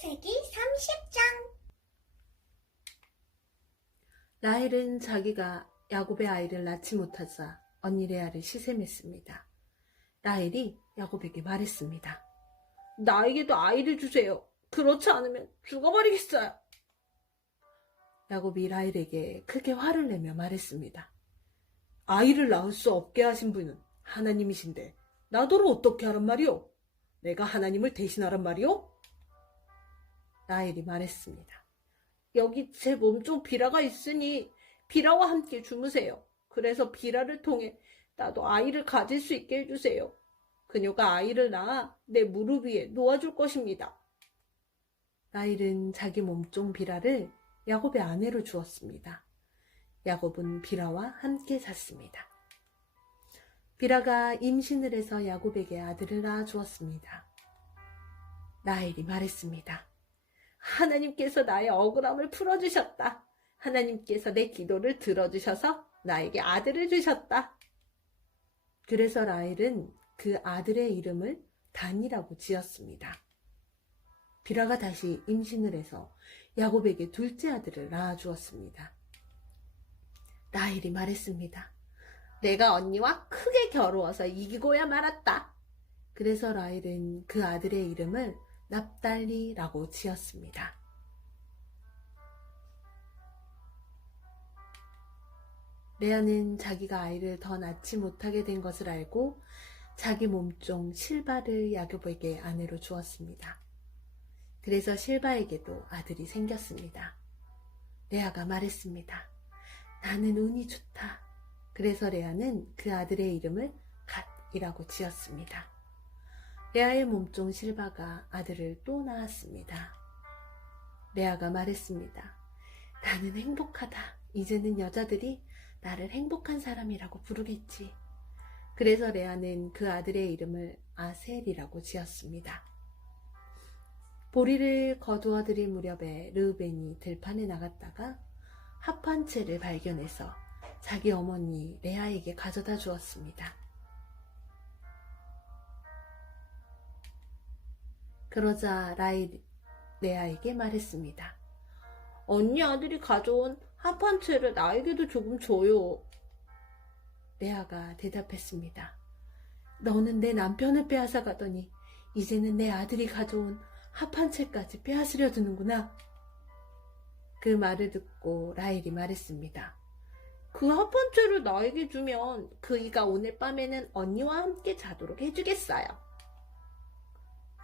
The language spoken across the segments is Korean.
창세기 30장. 라헬은 자기가 야곱의 아이를 낳지 못하자 언니 레아를 시샘했습니다. 라헬이 야곱에게 말했습니다. 나에게도 아이를 주세요. 그렇지 않으면 죽어버리겠어요. 야곱이 라헬에게 크게 화를 내며 말했습니다. 아이를 낳을 수 없게 하신 분은 하나님이신데 나더러 어떻게 하란 말이오? 내가 하나님을 대신하란 말이오? 라헬이 말했습니다. 여기 제 몸종 비라가 있으니 비라와 함께 주무세요. 그래서 비라를 통해 나도 아이를 가질 수 있게 해주세요. 그녀가 아이를 낳아 내 무릎 위에 놓아줄 것입니다. 라헬은 자기 몸종 비라를 야곱의 아내로 주었습니다. 야곱은 비라와 함께 잤습니다. 비라가 임신을 해서 야곱에게 아들을 낳아 주었습니다. 라헬이 말했습니다. 하나님께서 나의 억울함을 풀어주셨다. 하나님께서 내 기도를 들어주셔서 나에게 아들을 주셨다. 그래서 라헬은 그 아들의 이름을 단이라고 지었습니다. 비라가 다시 임신을 해서 야곱에게 둘째 아들을 낳아주었습니다. 라헬이 말했습니다. 내가 언니와 크게 겨루어서 이기고야 말았다. 그래서 라헬은 그 아들의 이름을 납달리라고 지었습니다. 레아는 자기가 아이를 더 낳지 못하게 된 것을 알고 자기 몸종 실바를 야곱에게 아내로 주었습니다. 그래서 실바에게도 아들이 생겼습니다. 레아가 말했습니다. 나는 운이 좋다. 그래서 레아는 그 아들의 이름을 갓이라고 지었습니다. 레아의 몸종 실바가 아들을 또 낳았습니다. 레아가 말했습니다. 나는 행복하다. 이제는 여자들이 나를 행복한 사람이라고 부르겠지. 그래서 레아는 그 아들의 이름을 아셀이라고 지었습니다. 보리를 거두어 들일 무렵에 르우벤이 들판에 나갔다가 합한 채를 발견해서 자기 어머니 레아에게 가져다 주었습니다. 그러자 라헬이 레아에게 말했습니다. 언니 아들이 가져온 합한 채를 나에게도 조금 줘요. 레아가 대답했습니다. 너는 내 남편을 빼앗아 가더니 이제는 내 아들이 가져온 합한 채까지 빼앗으려 드는구나. 그 말을 듣고 라헬이 말했습니다. 그 합한 채를 나에게 주면 그이가 오늘 밤에는 언니와 함께 자도록 해주겠어요.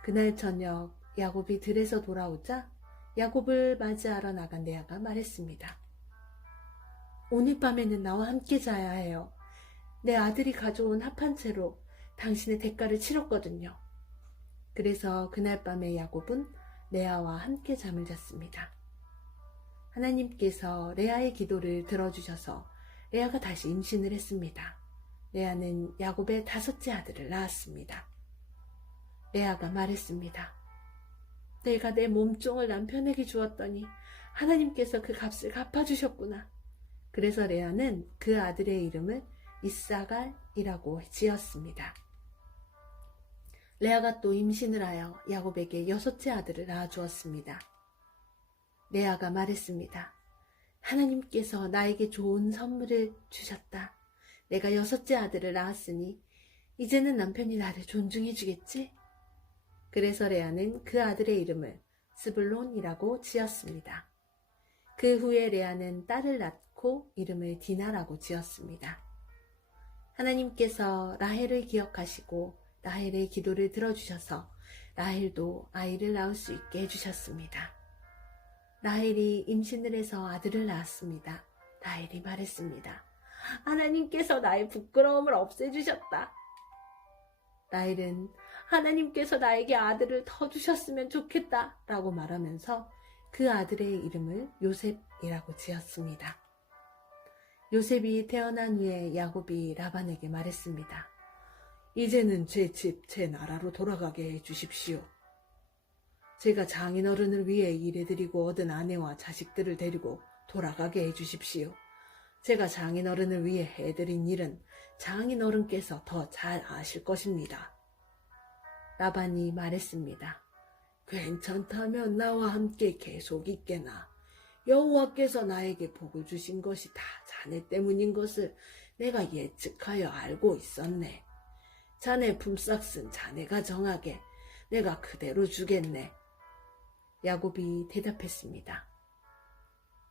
그날 저녁 야곱이 들에서 돌아오자 야곱을 맞이하러 나간 레아가 말했습니다. 오늘 밤에는 나와 함께 자야 해요. 내 아들이 가져온 합한 채로 당신의 대가를 치렀거든요. 그래서 그날 밤에 야곱은 레아와 함께 잠을 잤습니다. 하나님께서 레아의 기도를 들어주셔서 레아가 다시 임신을 했습니다. 레아는 야곱의 5째 아들을 낳았습니다. 레아가 말했습니다. 내가 내 몸종을 남편에게 주었더니 하나님께서 그 값을 갚아주셨구나. 그래서 레아는 그 아들의 이름을 이사갈이라고 지었습니다. 레아가 또 임신을 하여 야곱에게 6째 아들을 낳아주었습니다. 레아가 말했습니다. 하나님께서 나에게 좋은 선물을 주셨다. 내가 6째 아들을 낳았으니 이제는 남편이 나를 존중해 주겠지? 그래서 레아는 그 아들의 이름을 스불론이라고 지었습니다. 그 후에 레아는 딸을 낳고 이름을 디나라고 지었습니다. 하나님께서 라헬을 기억하시고 라헬의 기도를 들어주셔서 라헬도 아이를 낳을 수 있게 해주셨습니다. 라헬이 임신을 해서 아들을 낳았습니다. 라헬이 말했습니다. 하나님께서 나의 부끄러움을 없애주셨다. 라헬은 하나님께서 나에게 아들을 더 주셨으면 좋겠다 라고 말하면서 그 아들의 이름을 요셉이라고 지었습니다. 요셉이 태어난 후에 야곱이 라반에게 말했습니다. 이제는 제 집, 제 나라로 돌아가게 해주십시오. 제가 장인어른을 위해 일해드리고 얻은 아내와 자식들을 데리고 돌아가게 해주십시오. 제가 장인어른을 위해 해드린 일은 장인어른께서 더 잘 아실 것입니다. 라반이 말했습니다. 괜찮다면 나와 함께 계속 있게나. 여호와께서 나에게 복을 주신 것이 다 자네 때문인 것을 내가 예측하여 알고 있었네. 자네 품삯은 자네가 정하게 내가 그대로 주겠네. 야곱이 대답했습니다.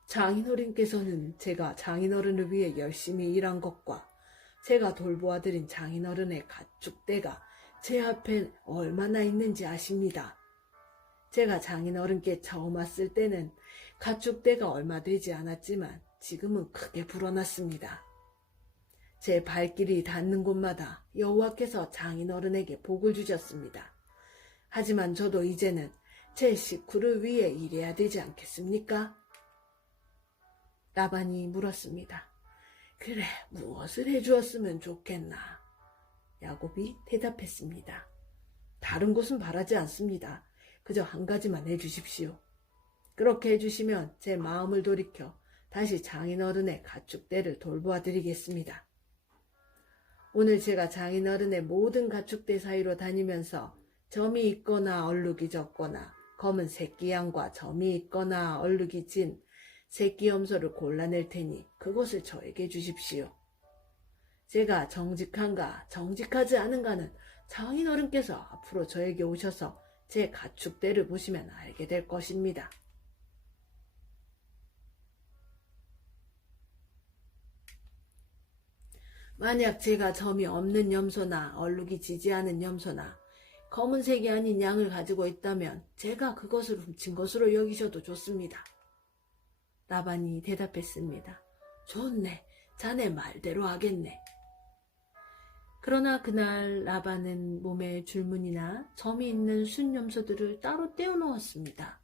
장인어른께서는 제가 장인어른을 위해 열심히 일한 것과 제가 돌보아드린 장인어른의 가축대가 제 앞에 얼마나 있는지 아십니다. 제가 장인어른께 처음 왔을 때는 가축대가 얼마 되지 않았지만 지금은 크게 불어났습니다. 제 발길이 닿는 곳마다 여호와께서 장인어른에게 복을 주셨습니다. 하지만 저도 이제는 제 식구를 위해 일해야 되지 않겠습니까? 라반이 물었습니다. 그래, 무엇을 해주었으면 좋겠나? 야곱이 대답했습니다. 다른 것은 바라지 않습니다. 그저 한 가지만 해주십시오. 그렇게 해주시면 제 마음을 돌이켜 다시 장인어른의 가축대를 돌보아 드리겠습니다. 오늘 제가 장인어른의 모든 가축대 사이로 다니면서 점이 있거나 얼룩이 적거나 검은 새끼 양과 점이 있거나 얼룩이 진 새끼 염소를 골라낼 테니 그것을 저에게 주십시오. 제가 정직한가 정직하지 않은가는 장인어른께서 앞으로 저에게 오셔서 제 가축대를 보시면 알게 될 것입니다. 만약 제가 점이 없는 염소나 얼룩이 지지 않은 염소나 검은색이 아닌 양을 가지고 있다면 제가 그것을 훔친 것으로 여기셔도 좋습니다. 라반이 대답했습니다. 좋네, 자네 말대로 하겠네. 그러나 그날 라반은 몸에 줄무늬나 점이 있는 순염소들을 따로 떼어 놓았습니다.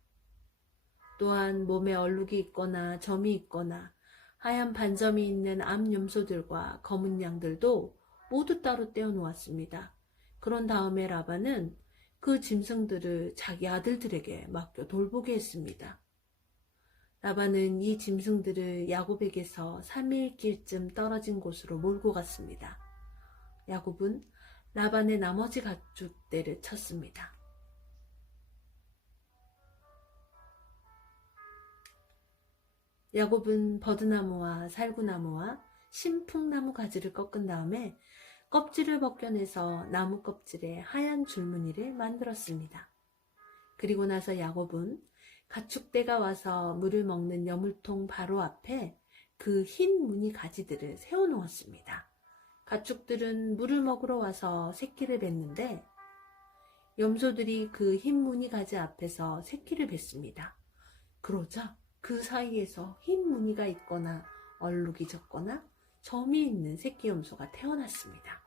또한 몸에 얼룩이 있거나 점이 있거나 하얀 반점이 있는 암염소들과 검은 양들도 모두 따로 떼어 놓았습니다. 그런 다음에 라반은 그 짐승들을 자기 아들들에게 맡겨 돌보게 했습니다. 라반은 이 짐승들을 야곱에게서 3일 길쯤 떨어진 곳으로 몰고 갔습니다. 야곱은 라반의 나머지 가축대를 쳤습니다. 야곱은 버드나무와 살구나무와 신풍나무 가지를 꺾은 다음에 껍질을 벗겨내서 나무 껍질에 하얀 줄무늬를 만들었습니다. 그리고 나서 야곱은 가축대가 와서 물을 먹는 여물통 바로 앞에 그 흰 무늬 가지들을 세워놓았습니다. 가축들은 물을 먹으러 와서 새끼를 뱉는데 염소들이 그 흰 무늬 가지 앞에서 새끼를 뱉습니다. 그러자 그 사이에서 흰 무늬가 있거나 얼룩이 적거나 점이 있는 새끼 염소가 태어났습니다.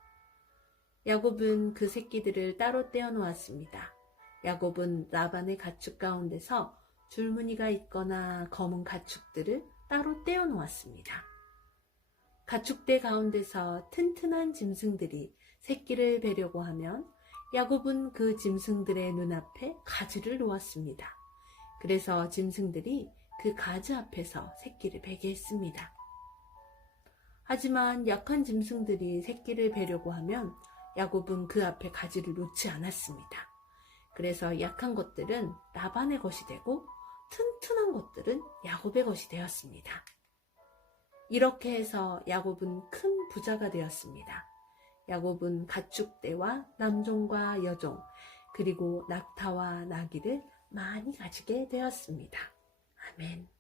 야곱은 그 새끼들을 따로 떼어 놓았습니다. 야곱은 라반의 가축 가운데서 줄무늬가 있거나 검은 가축들을 따로 떼어 놓았습니다. 가축대 가운데서 튼튼한 짐승들이 새끼를 베려고 하면 야곱은 그 짐승들의 눈앞에 가지를 놓았습니다. 그래서 짐승들이 그 가지 앞에서 새끼를 베게 했습니다. 하지만 약한 짐승들이 새끼를 베려고 하면 야곱은 그 앞에 가지를 놓지 않았습니다. 그래서 약한 것들은 라반의 것이 되고 튼튼한 것들은 야곱의 것이 되었습니다. 이렇게 해서 야곱은 큰 부자가 되었습니다. 야곱은 가축대와 남종과 여종 그리고 낙타와 나귀를 많이 가지게 되었습니다. 아멘.